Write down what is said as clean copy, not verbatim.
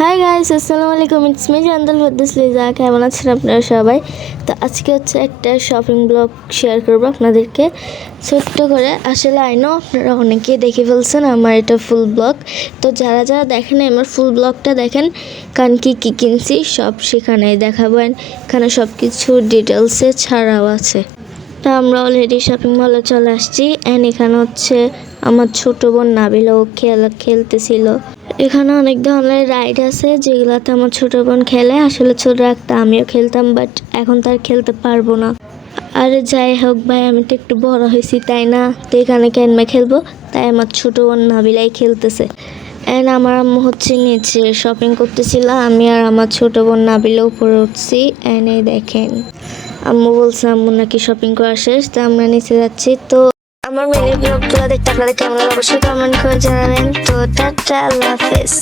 Hi guys, আসসালামু আলাইকুম। It's me Jandal Ferdous Liza. কেমন আছেন আপনারা সবাই? তো আজকে হচ্ছে একটা শপিং ব্লগ শেয়ার করবো আপনাদেরকে ছোট্ট করে। আসলে আইনো আপনারা অনেকেই দেখে ফেলছেন আমার এটা ফুল ব্লগ। তো যারা যারা দেখেন আমার ফুল ব্লগটা দেখেন, কারণ কী কী কিনছি সব সেখানেই দেখাবো। এখানে সব কিছু ডিটেলসে ছাড়াও আছে। তা আমরা অলরেডি শপিং মলে চলে আসছি। এখানে হচ্ছে আমার ছোট বোন নাবিলাও খেলতেছিল। এখানে অনেক ধরনের রাইড আছে যেগুলাতে আমার ছোট বোন খেলে। আসলে ছোট একটা আমিও খেলতাম, বাট এখন তার খেলতে পারবো না। আর যাই হোক ভাই, আমি তো একটু বড় হয়েছি তাই না, তো এখানে কেনমে খেলবো, তাই আমার ছোট বোন নাবিলাই খেলতেছে। আমার আম্মু হচ্ছে নিচে শপিং করতেছিল, আমি আর আমার ছোট বোন নাবিলা উপরে উঠছি। এই দেখেন, আম্মু বলছে আম্মু নাকি শপিং করা শেষ, তো আমরা নিচে যাচ্ছি। তো আমার মিনি ব্লগগুলো দেখতে আপনাদের কেমন লাগে অবশ্যই কমেন্ট করে জানাবেন। তো টাটা, আল্লাহ হাফেজ।